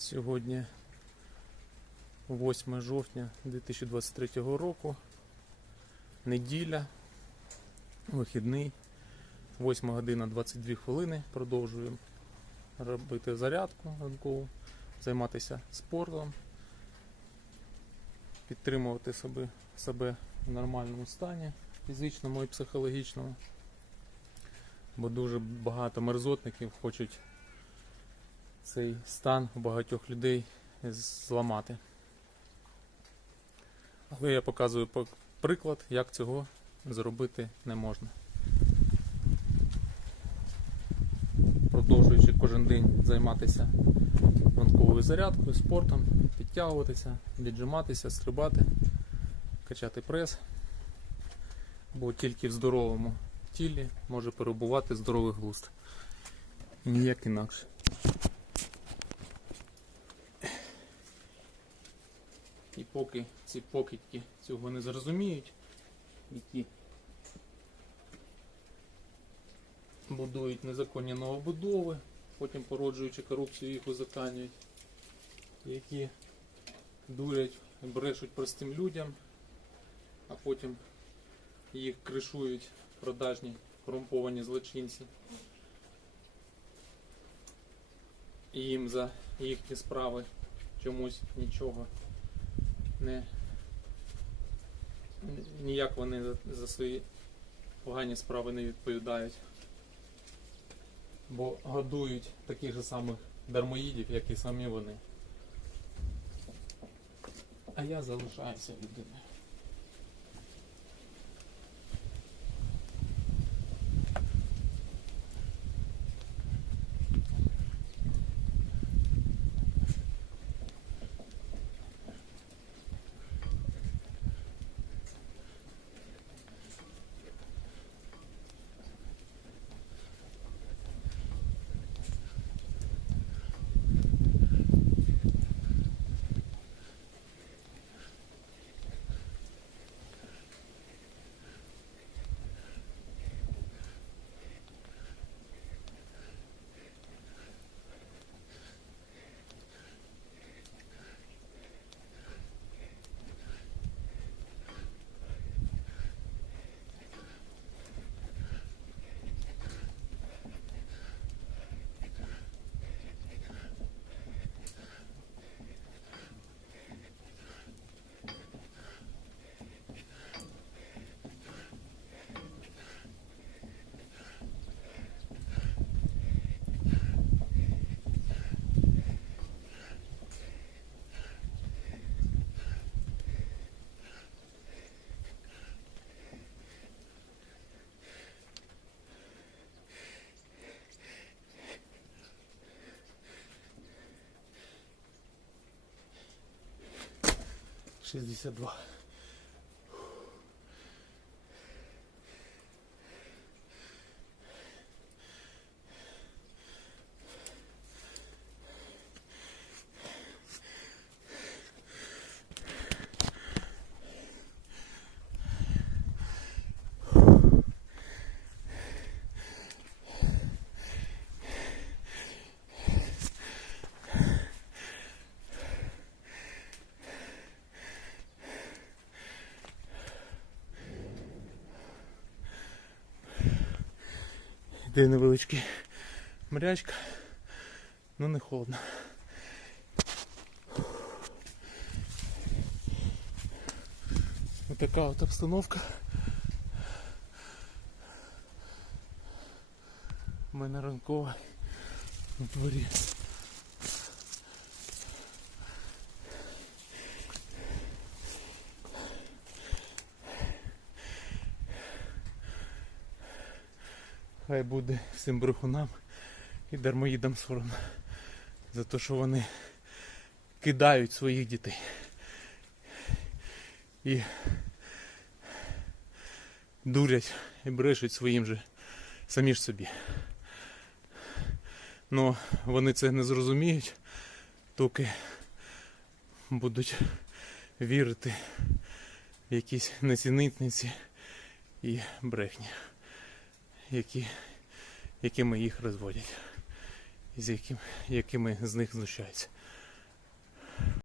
Сьогодні 8 жовтня 2023 року. Неділя, вихідний, 8 година 22 хвилини. Продовжуємо робити зарядку ранкову, займатися спортом, підтримувати себе, себе в нормальному стані, фізичному і психологічному. Бо дуже багато мерзотників хочуть цей стан у багатьох людей зламати. Але я показую приклад, як цього зробити не можна. Продовжуючи кожен день займатися ранковою зарядкою, спортом, підтягуватися, віджиматися, стрибати, качати прес. Бо тільки в здоровому тілі може перебувати здоровий глузд. Ніяк інакше. І поки ці покидьки цього не зрозуміють, які будують незаконні новобудови, потім породжуючи корупцію їх узаканюють, які дурять, брешуть простим людям, а потім їх кришують продажні корумповані злочинці. І їм за їхні справи чомусь нічого не ніяк вони за, свої погані справи не відповідають. Бо годують таких же самих дармоїдів, як і самі вони. А я залишаюся людиною. 67 voix. Де невеличкий мрячка, ну не холодно. Ось така от обстановка. У мене ранкова на дворі. Хай буде всім брехунам і дармоїдам соромно за те, що вони кидають своїх дітей. І дурять і брешуть своїм же самі ж собі. Но вони це не зрозуміють, доки будуть вірити в якісь несенітниці і брехні які, якими їх розводять, з яким, якими з них знущаються.